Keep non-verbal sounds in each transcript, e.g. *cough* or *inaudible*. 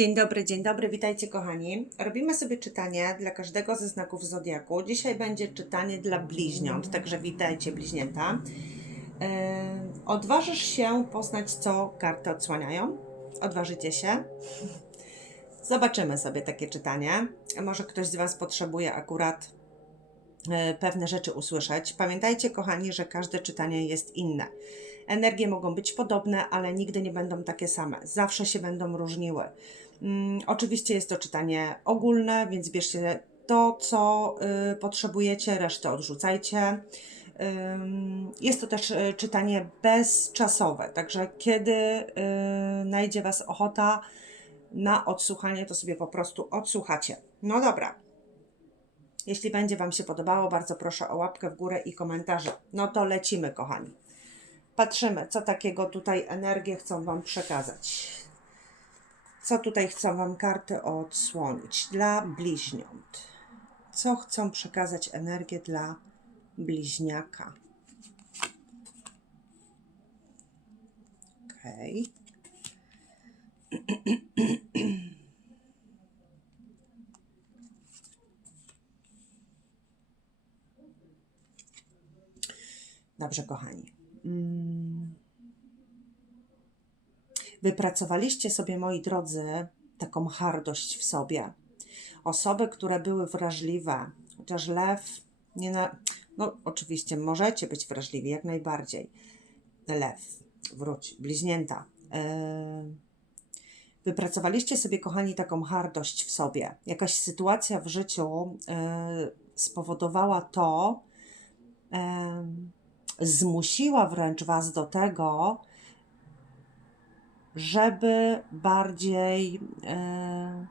Dzień dobry, dzień dobry, witajcie kochani. Robimy sobie czytanie dla każdego ze znaków zodiaku. Dzisiaj będzie czytanie dla bliźniąt, także witajcie bliźnięta. Yy, odważysz się poznać, co karty odsłaniają? Odważycie się? Zobaczymy sobie takie czytanie. Może ktoś z Was potrzebuje akurat e, pewne rzeczy usłyszeć. Pamiętajcie, kochani, że każde czytanie jest inne. Energie mogą być podobne, ale nigdy nie będą takie same. Zawsze się będą różniły. Mm, oczywiście jest to czytanie ogólne, więc bierzcie to, co y, potrzebujecie, resztę odrzucajcie. Jest to też y, czytanie bezczasowe, także kiedy y, najdzie Was ochota na odsłuchanie, to sobie po prostu odsłuchacie. No dobra. Jeśli będzie Wam się podobało, bardzo proszę o łapkę w górę i komentarze. No to lecimy, kochani. Patrzymy, co takiego tutaj energie chcą Wam przekazać. Co tutaj chcą Wam karty odsłonić dla bliźniąt? Co chcą przekazać energię dla bliźniaka? Okej. *clears throat* Dobrze, kochani. Mm. Wypracowaliście sobie, moi drodzy, taką hardość w sobie. Osoby, które były wrażliwe, chociaż lew nie na. No, oczywiście możecie być wrażliwi, jak najbardziej. Lew, wróć, bliźnięta. Yy, Wypracowaliście sobie, kochani, taką hardość w sobie. Jakaś sytuacja w życiu yy, spowodowała to, yy, zmusiła wręcz Was do tego, żeby bardziej e,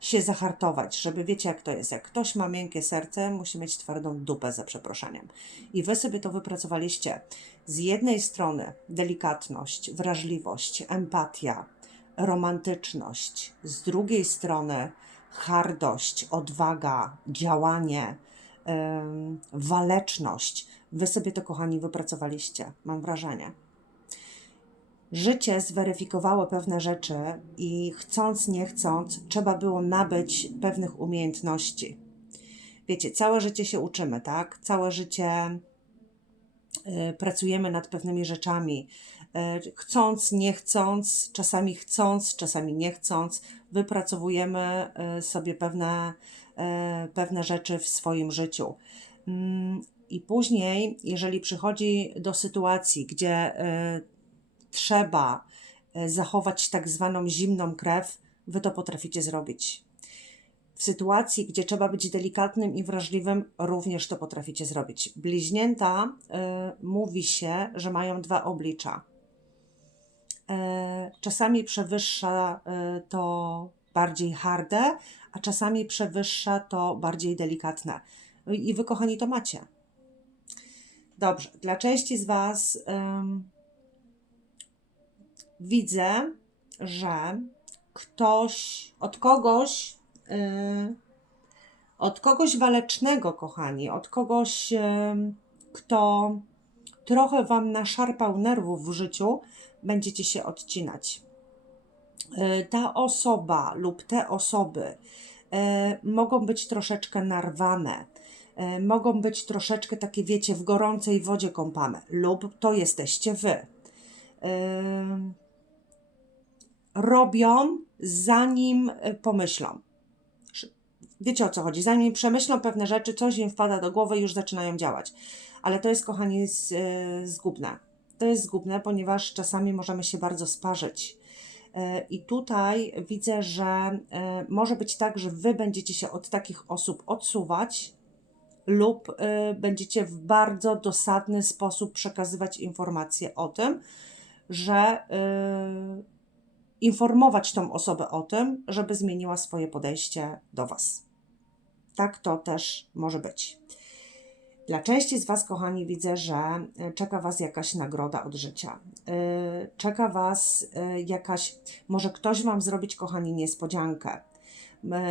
się zahartować, żeby wiecie jak to jest. Jak ktoś ma miękkie serce, musi mieć twardą dupę za przeproszeniem. I wy sobie to wypracowaliście. Z jednej strony delikatność, wrażliwość, empatia, romantyczność, z drugiej strony hardość, odwaga, działanie, waleczność. Wy sobie to, kochani, wypracowaliście, mam wrażenie życie zweryfikowało pewne rzeczy i chcąc, nie chcąc, trzeba było nabyć pewnych umiejętności. Wiecie, całe życie się uczymy, tak? Całe życie y, pracujemy nad pewnymi rzeczami. Y, chcąc, nie chcąc, czasami chcąc, czasami nie chcąc, wypracowujemy y, sobie pewne, pewne rzeczy w swoim życiu. Mm, I później, jeżeli przychodzi do sytuacji, gdzie trzeba e, zachować tak zwaną zimną krew, wy to potraficie zrobić. W sytuacji, gdzie trzeba być delikatnym i wrażliwym, również to potraficie zrobić. Bliźnięta y, mówi się, że mają dwa oblicza. Y, czasami przewyższa y, to bardziej harde, a czasami przewyższa to bardziej delikatne. I wy, kochani, to macie. Dobrze, dla części z Was. ym, widzę, że ktoś, od kogoś, yy, od kogoś walecznego, kochani, od kogoś, yy, kto trochę Wam naszarpał nerwów w życiu, będziecie się odcinać. Yy, ta osoba lub te osoby yy, mogą być troszeczkę narwane, yy, mogą być troszeczkę takie, wiecie, w gorącej wodzie kąpane, lub to jesteście Wy. Robią, zanim y, pomyślą. Wiecie o co chodzi? Zanim przemyślą pewne rzeczy, coś im wpada do głowy i już zaczynają działać. Ale to jest, kochani, z, y, zgubne. To jest zgubne, ponieważ czasami możemy się bardzo sparzyć. Y, I tutaj widzę, że może być tak, że wy będziecie się od takich osób odsuwać, lub będziecie w bardzo dosadny sposób przekazywać informacje o tym, że informować tą osobę o tym, żeby zmieniła swoje podejście do Was. Tak to też może być. Dla części z Was, kochani, widzę, że e, czeka Was jakaś nagroda od życia. E, czeka Was e, jakaś, może ktoś Wam zrobić, kochani, niespodziankę.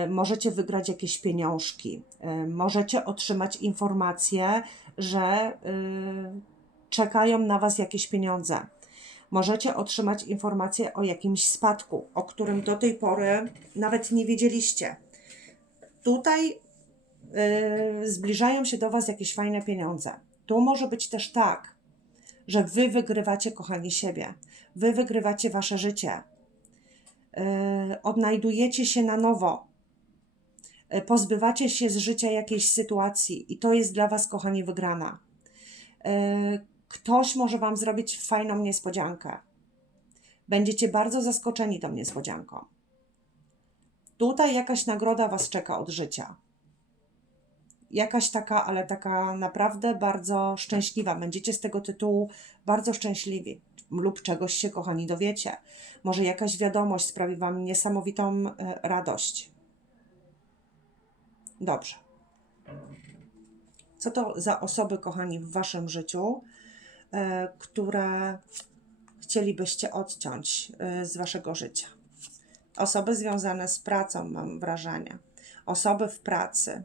Możecie wygrać jakieś pieniążki, możecie otrzymać informację, że czekają na Was jakieś pieniądze Możecie otrzymać informację o jakimś spadku, o którym do tej pory nawet nie wiedzieliście. Tutaj yy, zbliżają się do Was jakieś fajne pieniądze. Tu może być też tak, że Wy wygrywacie, kochani, siebie. Wy wygrywacie Wasze życie. Yy, odnajdujecie się na nowo. Yy, pozbywacie się z życia jakiejś sytuacji i to jest dla Was, kochani, wygrana. Yy, ktoś może Wam zrobić fajną niespodziankę. Będziecie bardzo zaskoczeni tą niespodzianką. Tutaj jakaś nagroda Was czeka od życia. Jakaś taka, ale taka naprawdę bardzo szczęśliwa. Będziecie z tego tytułu bardzo szczęśliwi lub czegoś się, kochani, dowiecie. Może jakaś wiadomość sprawi Wam niesamowitą e, radość. Dobrze. Co to za osoby, kochani, w Waszym życiu, które chcielibyście odciąć e, z Waszego życia? Osoby związane z pracą, mam wrażenie. Osoby w pracy,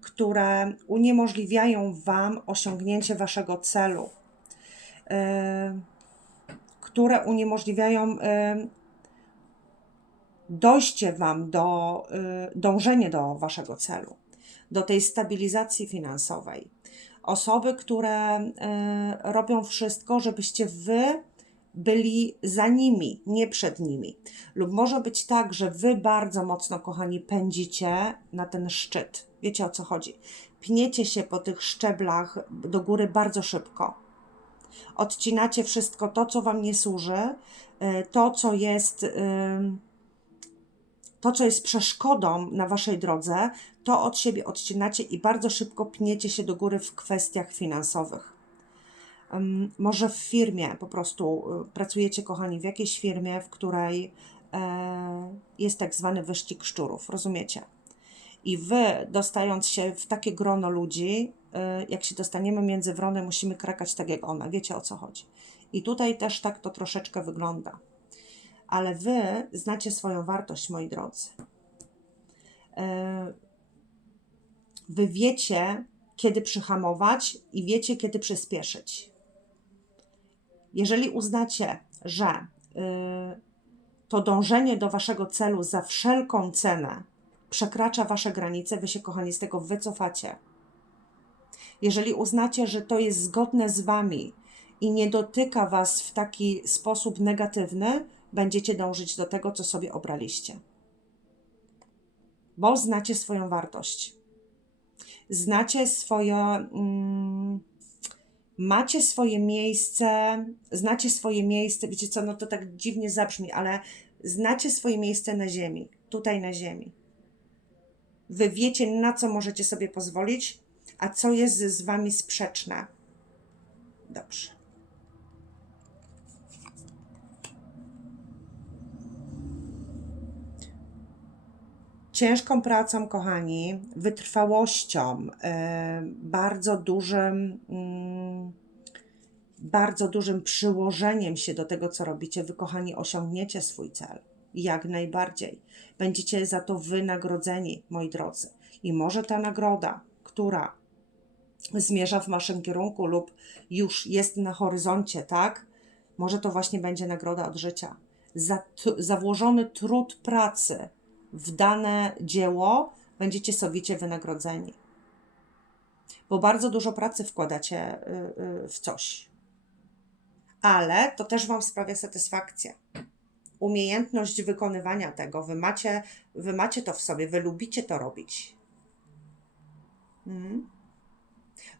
które uniemożliwiają Wam osiągnięcie Waszego celu, e, które uniemożliwiają e, dojście Wam do, e, dążenie do Waszego celu, do tej stabilizacji finansowej. Osoby, które robią wszystko, żebyście Wy byli za nimi, nie przed nimi. Lub może być tak, że wy bardzo mocno, kochani, pędzicie na ten szczyt. Wiecie o co chodzi? Pniecie się po tych szczeblach do góry bardzo szybko. Odcinacie wszystko to, co wam nie służy, y, to, co jest. To, co jest przeszkodą na waszej drodze, to od siebie odcinacie i bardzo szybko pniecie się do góry w kwestiach finansowych może w firmie po prostu y, pracujecie, kochani, w jakiejś firmie, w której e, jest tak zwany wyścig szczurów, rozumiecie? I wy, dostając się w takie grono ludzi, y, jak się dostaniemy między wrony, musimy krakać tak jak one. Wiecie o co chodzi. I tutaj też tak to troszeczkę wygląda. Ale wy znacie swoją wartość, moi drodzy. E, wy wiecie, kiedy przyhamować i wiecie, kiedy przyspieszyć. Jeżeli uznacie, że y, to dążenie do waszego celu za wszelką cenę przekracza wasze granice, wy się, kochani, z tego wycofacie. Jeżeli uznacie, że to jest zgodne z wami i nie dotyka was w taki sposób negatywny, będziecie dążyć do tego, co sobie obraliście. Bo znacie swoją wartość. Znacie swoje. Mm, macie swoje miejsce, znacie swoje miejsce, wiecie co, no to tak dziwnie zabrzmi, ale znacie swoje miejsce na ziemi, tutaj na ziemi. Wy wiecie, na co możecie sobie pozwolić, a co jest z wami sprzeczne. Dobrze. Ciężką pracą, kochani, wytrwałością, e, bardzo dużym, mm, bardzo dużym przyłożeniem się do tego, co robicie, wy, kochani, osiągniecie swój cel. Jak najbardziej. Będziecie za to wynagrodzeni, moi drodzy. I może ta nagroda, która zmierza w waszym kierunku lub już jest na horyzoncie, tak? Może to właśnie będzie nagroda od życia. Za, za włożony trud pracy, w dane dzieło, będziecie sowicie wynagrodzeni. Bo bardzo dużo pracy wkładacie y, y, w coś. Ale to też Wam sprawia satysfakcję. Umiejętność wykonywania tego, wy macie, wy macie to w sobie, wy lubicie to robić. Hmm?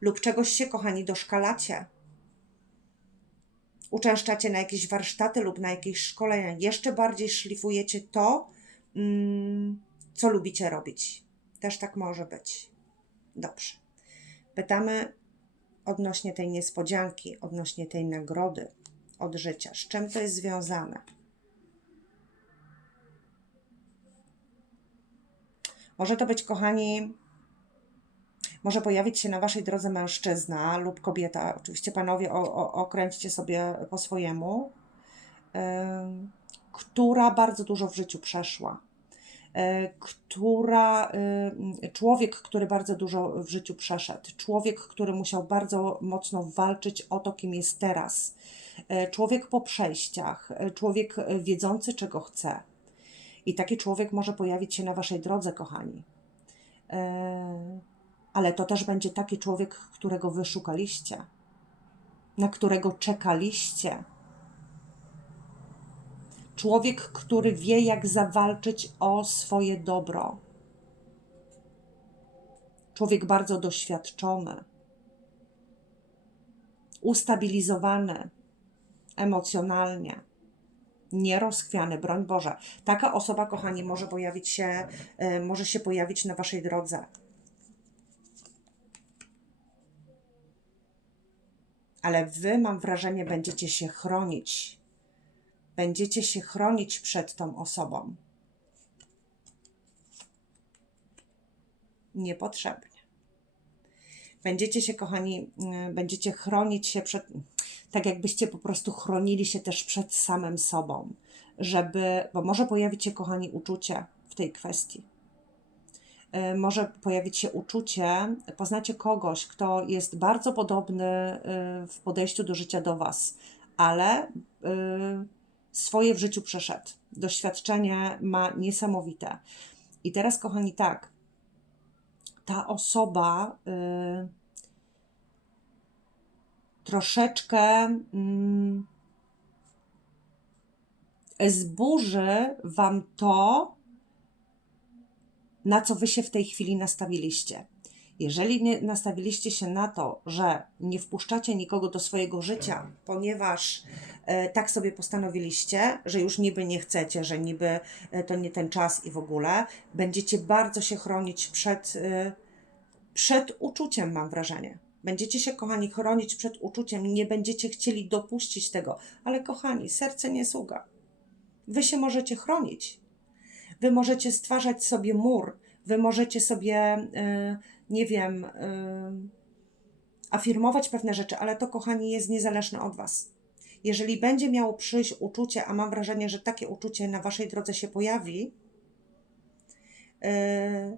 Lub czegoś się, kochani, doszkalacie. Uczęszczacie na jakieś warsztaty lub na jakieś szkolenia. Jeszcze bardziej szlifujecie to, Mm, co lubicie robić. Też tak może być. Dobrze. Pytamy odnośnie tej niespodzianki, odnośnie tej nagrody od życia. Z czym to jest związane? Może to być, kochani, może pojawić się na waszej drodze mężczyzna lub kobieta. Oczywiście, panowie, o, o, okręćcie sobie po swojemu która bardzo dużo w życiu przeszła, e, która, e, człowiek, który bardzo dużo w życiu przeszedł, człowiek, który musiał bardzo mocno walczyć o to, kim jest teraz. e, człowiek po przejściach, e, człowiek wiedzący, czego chce. I taki człowiek może pojawić się na Waszej drodze, kochani. Ale to też będzie taki człowiek, którego wy szukaliście, na którego czekaliście. Człowiek, który wie, jak zawalczyć o swoje dobro. Człowiek bardzo doświadczony, ustabilizowany emocjonalnie, nierozchwiany, broń Boże. Taka osoba, kochani, może pojawić się, e, może się pojawić na waszej drodze. Ale wy, mam wrażenie, będziecie się chronić. Będziecie się chronić przed tą osobą. Niepotrzebnie. Będziecie się, kochani, y, będziecie chronić się przed, tak jakbyście po prostu chronili się też przed samym sobą, żeby, bo może pojawić się, kochani, uczucie w tej kwestii. Y, Może pojawić się uczucie, poznacie kogoś, kto jest bardzo podobny y, w podejściu do życia do Was, ale y, swoje w życiu przeszedł. Doświadczenie ma niesamowite. I teraz, kochani, tak, ta osoba y, troszeczkę mm, zburzy Wam to, na co Wy się w tej chwili nastawiliście. Jeżeli nie nastawiliście się na to, że nie wpuszczacie nikogo do swojego życia, ponieważ e, tak sobie postanowiliście, że już niby nie chcecie, że niby e, to nie ten czas i w ogóle, będziecie bardzo się chronić przed, e, przed uczuciem, mam wrażenie. Będziecie się, kochani, chronić przed uczuciem, nie będziecie chcieli dopuścić tego. Ale, kochani, serce nie sługa. Wy się możecie chronić. Wy możecie stwarzać sobie mur, wy możecie sobie, nie wiem, afirmować pewne rzeczy, ale to, kochani, jest niezależne od Was. Jeżeli będzie miało przyjść uczucie, a mam wrażenie, że takie uczucie na Waszej drodze się pojawi, y,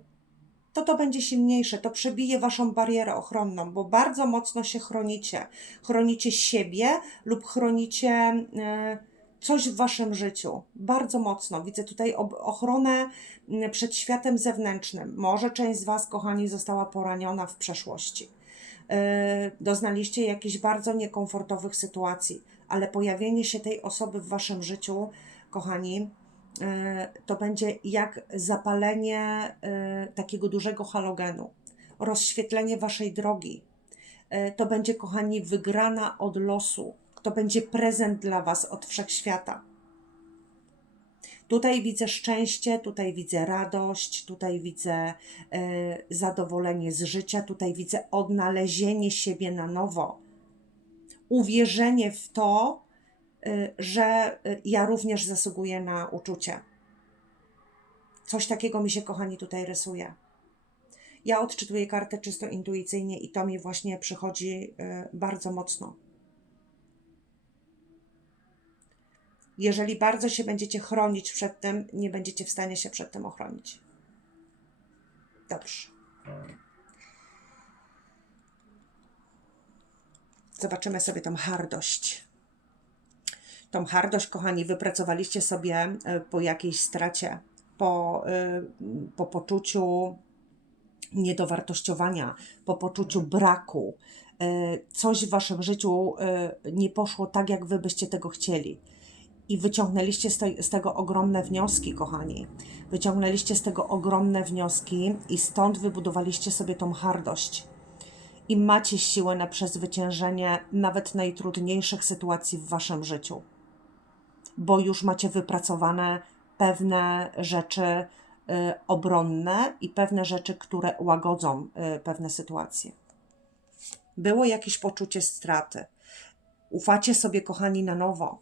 to to będzie silniejsze, to przebije Waszą barierę ochronną, bo bardzo mocno się chronicie. Chronicie siebie lub chronicie y, coś w Waszym życiu. Bardzo mocno. Widzę tutaj ochronę mm, przed światem zewnętrznym. Może część z Was, kochani, została poraniona w przeszłości. Yy, Doznaliście jakichś bardzo niekomfortowych sytuacji, ale pojawienie się tej osoby w Waszym życiu, kochani, yy, to będzie jak zapalenie yy, takiego dużego halogenu, rozświetlenie Waszej drogi. To będzie, kochani, wygrana od losu. To będzie prezent dla Was od wszechświata. Tutaj widzę szczęście, tutaj widzę radość, tutaj widzę e, zadowolenie z życia, tutaj widzę odnalezienie siebie na nowo. Uwierzenie w to, e, że e, ja również zasługuję na uczucie. Coś takiego mi się, kochani, tutaj rysuje. Ja odczytuję kartę czysto intuicyjnie i to mi właśnie przychodzi e, bardzo mocno. Jeżeli bardzo się będziecie chronić przed tym, nie będziecie w stanie się przed tym ochronić. Dobrze. Zobaczymy sobie tą hardość. Tą hardość, kochani, wypracowaliście sobie e, po jakiejś stracie, po, e, po poczuciu niedowartościowania, po poczuciu braku. E, Coś w waszym życiu nie poszło tak, jak wy byście tego chcieli i wyciągnęliście z, tej, z tego ogromne wnioski, kochani. Wyciągnęliście z tego ogromne wnioski i stąd wybudowaliście sobie tą hardość. I macie siłę na przezwyciężenie nawet najtrudniejszych sytuacji w waszym życiu, bo już macie wypracowane pewne rzeczy y, obronne i pewne rzeczy, które łagodzą y, pewne sytuacje. Było jakieś poczucie straty. Ufacie sobie, kochani, na nowo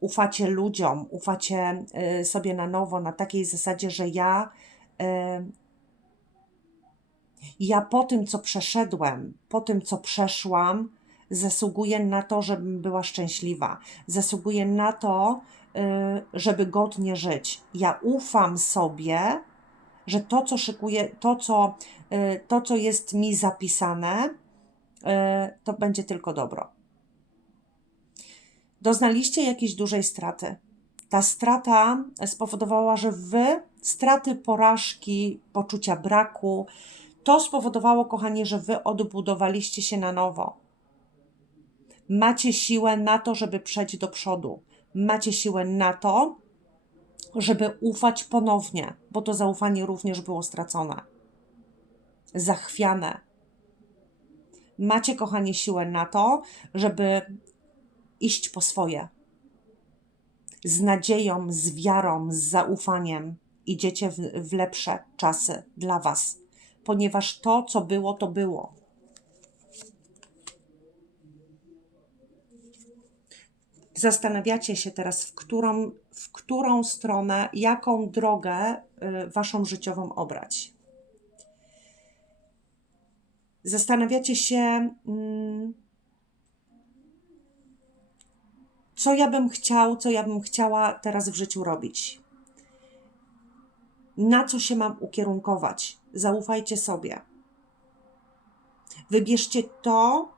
ufacie ludziom, ufacie y, sobie na nowo, na takiej zasadzie, że ja, y, ja po tym, co przeszedłem, po tym, co przeszłam, zasługuję na to, żebym była szczęśliwa. Zasługuję na to, y, żeby godnie żyć. Ja ufam sobie, że to, co szykuję, to, co, to, co jest mi zapisane, to będzie tylko dobro. Doznaliście jakiejś dużej straty. Ta strata spowodowała, że wy straty, porażki, poczucia braku, to spowodowało, kochani, że wy odbudowaliście się na nowo. Macie siłę na to, żeby przejść do przodu. Macie siłę na to, żeby ufać ponownie, bo to zaufanie również było stracone, zachwiane. Macie, kochani, siłę na to, żeby iść po swoje. Z nadzieją, z wiarą, z zaufaniem idziecie w, w lepsze czasy dla Was, ponieważ to, co było, to było. Zastanawiacie się teraz, w którą, w którą stronę, jaką drogę y, Waszą życiową obrać. Zastanawiacie się, mm, co ja bym chciał, co ja bym chciała teraz w życiu robić. Na co się mam ukierunkować? Zaufajcie sobie. Wybierzcie to,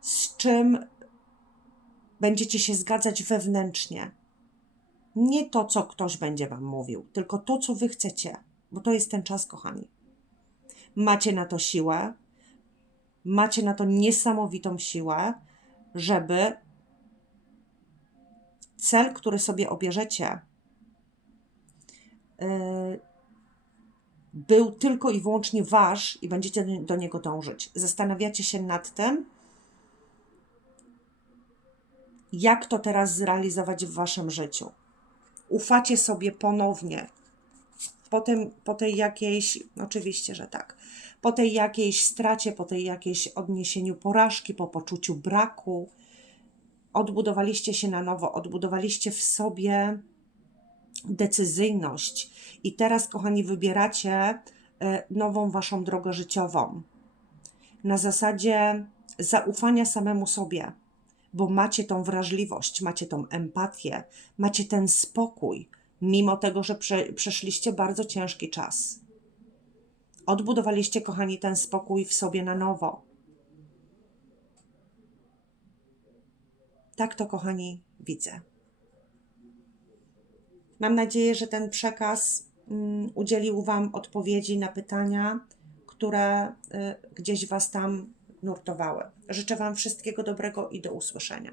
z czym będziecie się zgadzać wewnętrznie. Nie to, co ktoś będzie Wam mówił, tylko to, co Wy chcecie, bo to jest ten czas, kochani. Macie na to siłę, macie na to niesamowitą siłę, żeby cel, który sobie obierzecie, yy, był tylko i wyłącznie wasz i będziecie do niego dążyć. Zastanawiacie się nad tym, jak to teraz zrealizować w waszym życiu. Ufacie sobie ponownie. Po, tym, po tej jakiejś, oczywiście, że tak, po tej jakiejś stracie, po tej jakiejś odniesieniu porażki, po poczuciu braku, odbudowaliście się na nowo, odbudowaliście w sobie decyzyjność i teraz, kochani, wybieracie e, nową waszą drogę życiową. Na zasadzie zaufania samemu sobie, bo macie tą wrażliwość, macie tą empatię, macie ten spokój, mimo tego, że prze, przeszliście bardzo ciężki czas. Odbudowaliście, kochani, ten spokój w sobie na nowo. Tak to, kochani, widzę. Mam nadzieję, że ten przekaz mm, udzielił Wam odpowiedzi na pytania, które y, gdzieś Was tam nurtowały. Życzę Wam wszystkiego dobrego i do usłyszenia.